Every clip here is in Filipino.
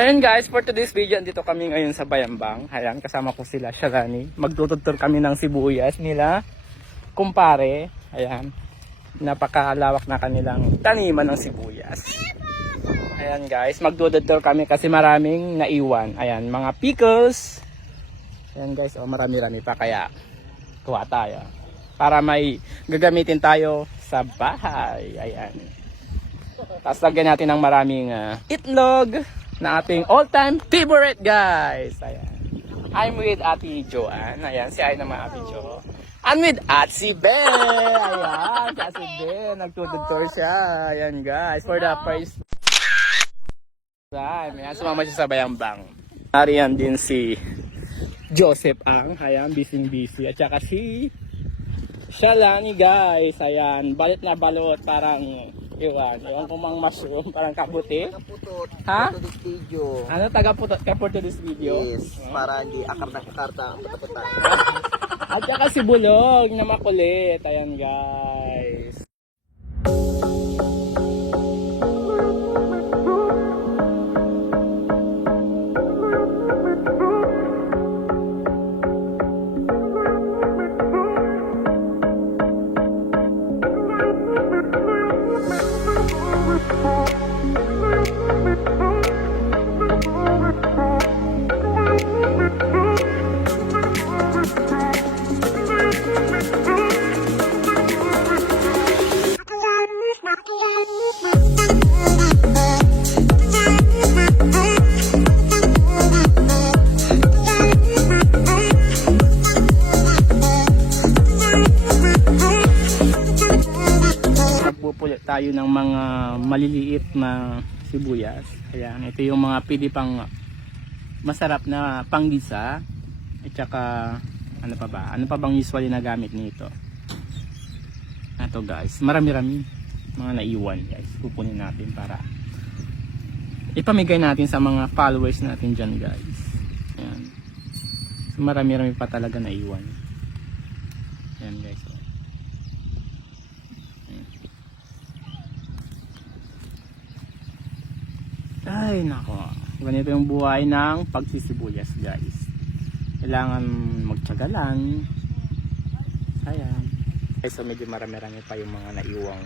So yun guys, for today's video, andito kami ngayon sa Bayambang. Ayan, kasama ko sila, Sharani. Magtututur kami ng sibuyas nila, kumpare. Ayan, napakalawak na kanilang taniman ng sibuyas. Ayan guys, magtututur kami kasi maraming naiwan. Ayan, mga pickles. Ayan guys, oh, marami-rami pa kaya kuha tayo. Para may gagamitin tayo sa bahay. Ayan. Tapos lagyan natin ng maraming itlog na ating all-time favorite guys. Ayan. I'm with Ate Joanne. Ayan, si Ay naman Ate Jo. I'm with Ate Ben. Ayan, si Ate Ben. Nagtututor siya. Ayan guys, for the first time. Ayan, sumama siya sa Bayambang. Nariyan din si Joseph Ang. Ayan, busy. At saka si Shalani guys. Ayan, balit na balot. Parang Iwan kung mang mushroom, parang kabuti. Tagaputot. Ha? For this video. Ano tagaputot ka for this video? Yes, para hindi akarta ang pataputan. At saka si Bulog na makulit. Ayan guys. Nagpupulit tayo ng mga maliliit na sibuyas. Ayan, ito yung mga pwede pang masarap na panggisa. At saka ano pa ba? Ano pa bang usually na gamit nito? Ito guys, marami-rami mga naiwan guys. Kukunin natin para ipamigay natin sa mga followers natin dyan guys. Ayan. So, marami-rami pa talaga naiwan. Ayan guys. Ay nako, ganito yung buhay ng pagsisibuyas guys. Kailangan magtiyaga lang. Ayan. So medyo marami-rami pa yung mga naiwang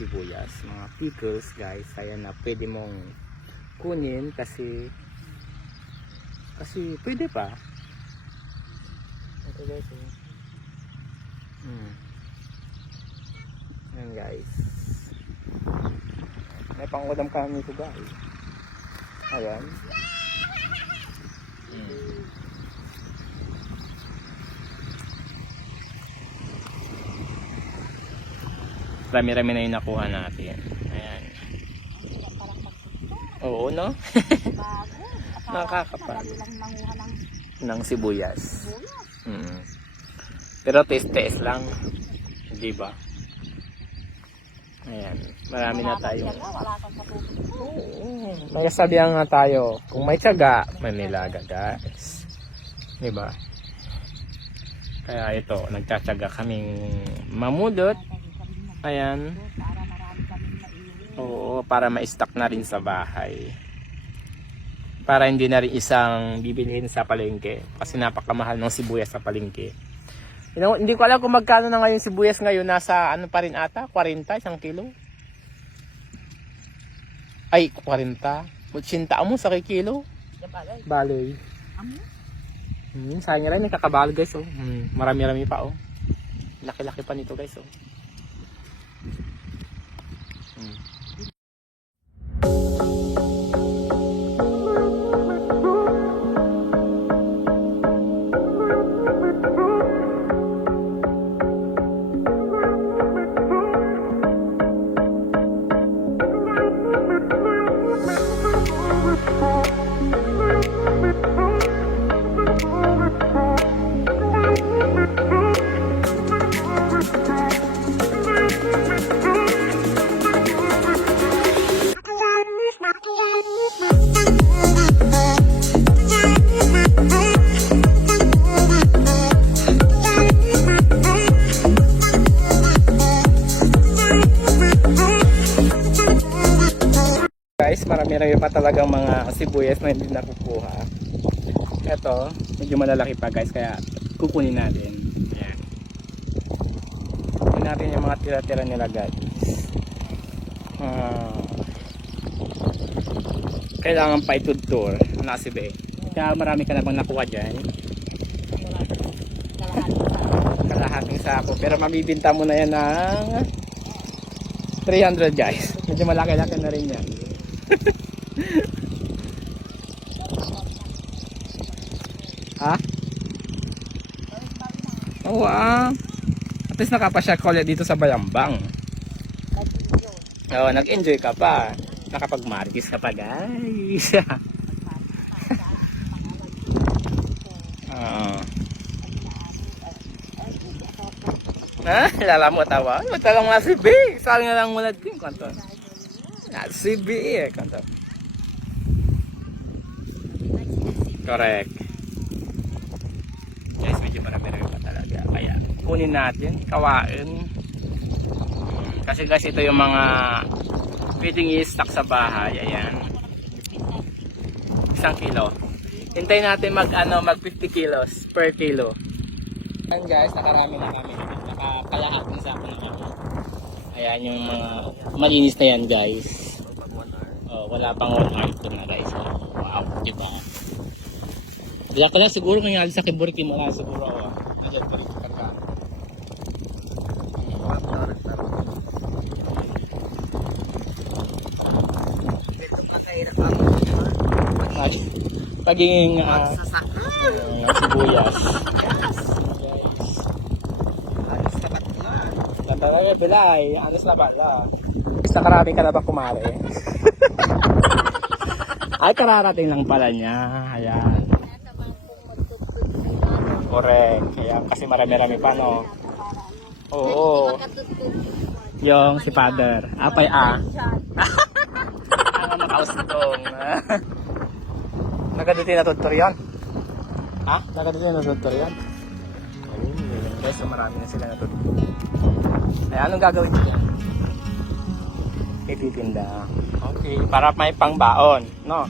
sibuyas, mga pickles guys. Ayan na pwede mong kunin kasi pwede pa. Ito guys. Ayan guys. May pangudam kami ito guys. Ayan. Rami-rami na yung nakuha natin. Ayan. Oo, no? Nakakapal. Ng sibuyas. Pero taste lang. Di ba? Ayan. Marami na tayo. Nagsasabihan nga tayo, kung may tiyaga, may nilaga guys. Diba? Kaya ito, nagtsatsaga kaming mamudot. Ayan. Oo, para ma-stock na rin sa bahay. Para hindi na rin isang bibilihin sa palengke. Kasi napakamahal ng sibuyas sa palengke. Hindi ko alam kung magkano na ngayon sibuyas ngayon. Nasa ano pa rin ata? 40, isang kilo? Ay, 40. 80 mo sa kilo? Baloy. Sayang rin, nakakabalo guys. Oh. Marami-rami pa. Oh. Laki-laki pa nito guys. Oh. pa talagang mga sibuyas na hindi nakukuha. Ito, medyo malalaki pa guys, kaya kukunin natin. Ayan. Kunin natin yung mga tira-tira nila guys. Kailangan pa itudtor. Nasibe. Kaya marami ka na bang nakuha dyan? Kalahating sako. Pero mabibinta mo na yan ng 300 guys. Medyo malaki-laki na rin yan. Ha? Oo At least nakapasya ka ulit dito sa Bayambang. Oo, nag-enjoy ka pa. Nakapag-markis ka pa guys. Lala mo tawa. Ano talang nasibi? Sali na lang mula din. Kanto. Nasibi. Kanto. Correct. Guys, medyo marami-rami pa talaga. Kaya kunin natin, kawain. Kasi guys, ito yung mga pwedeng i-stock sa bahay. Ayan. 1 kilo. Hintayin natin mag 50 kilos per kilo. Ayan guys, nakarami na kami. Nakakalahating sako na kami. Ayan yung mga malinis na yan guys. Oh, wala pang 1 hour ito na guys. Wow, diba? Wala ka lang siguro kung yung sa kiburiti mo na siguro. Nandiyan pa rin sa kaka. Pagiging sibuyas. Talaga bilay, alas na bala. Sa karami ka na ba kumare? Ay, kararating lang pala niya. Ayan. Correct. Ayan, kasi marami-rami pa, no? Oo. Yung si father. Apay Ano nakaustong. Nagadutin na tutor yan? Ha? Nagadutin na tutor yan? Ayun, so marami na sila natututo. Ay, anong gagawin nyo yan? Ititinda. Okay, para may pangbaon, no?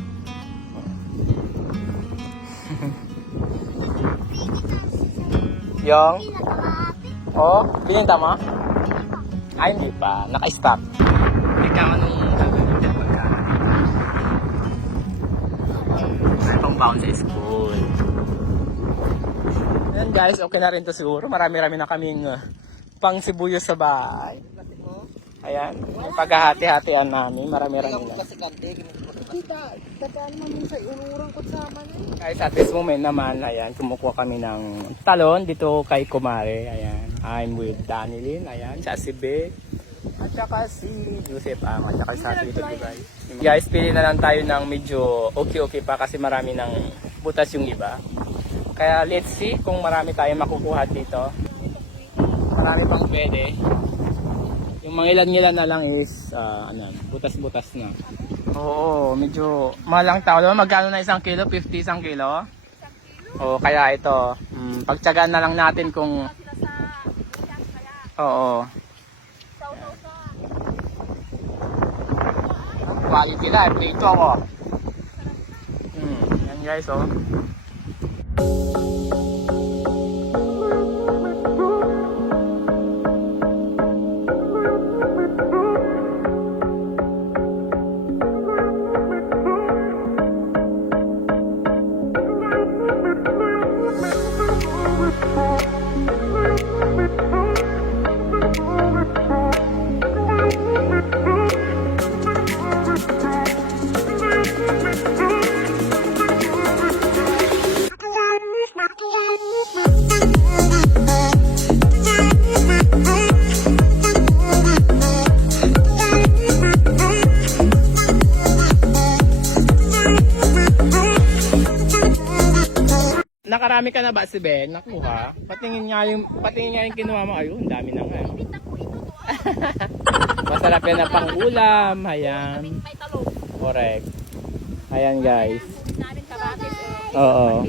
Yung? Oh, bininta mo? Ay, hindi pa. Naka-stop. Ikaw, anong gagawin nyo dyan pagka? May pangbaon sa school. Ayan guys, okay na rin to siguro. Marami-rami na kaming pang sibuyas sa bahay. Ayan, yung paghahati-hatian namin, marami-rami na. Guys, at this moment naman, ayan, kumukuha kami ng talon dito kay Kumare. Ayan, I'm with Danilyn, ayan, siya si B, at saka si Joseph Ang, at saka sa dito guys. Guys, pili na lang tayo ng medyo okay pa kasi marami ng butas yung iba. Kaya let's see kung marami tayong makukuha dito. Marami pang pwede. Yung mga ilan-ilan na lang is butas-butas na. Oo, medyo malang tao. Magkano na 1 kilo? 50 1 kilo? Oo, kaya ito. Pagtyagaan na lang natin kung... Oo. Quality na. Ito ako. Yan guys, oh. Nakarami ka na ba si Ben? Nakuha? Patingin nga yung kinuha mo. Ayun, dami na nga. Masarap yan na pang ulam. Ayan. Correct. Ayan guys. Oo.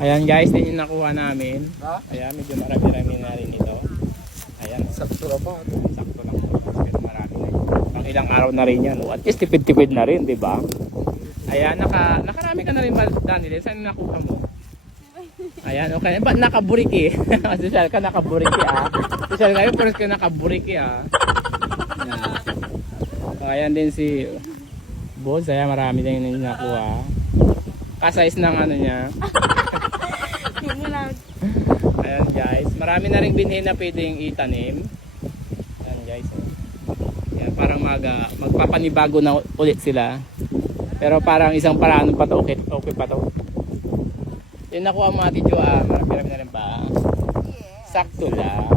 Ayan guys, din yung nakuha namin. Ayan, medyo marami-rami na rin ito. Ayan. Sakto na pa. Sakto lang po. Pero marami na. Pang ilang araw na rin yan. At least tipid-tipid na rin, di ba? Ayan, nakarami ka na rin ba, Daniel? Saan nakuha mo? Ayan, okay. Ba't nakaburiki? Social ka nakaburiki Social kayo, first ka nakaburiki Ayan din si Boss. Ayan, marami din yung nakuha. Kasize ng ano niya. Ayan guys, marami na rin binhi na pwedeng itanim. Ayan guys. Ayan, parang magpapanibago na ulit sila. Pero parang isang paraan pa to, okay pa to. Yung nakuha mo Ate Jo, marami na rin ba? Sakto lang.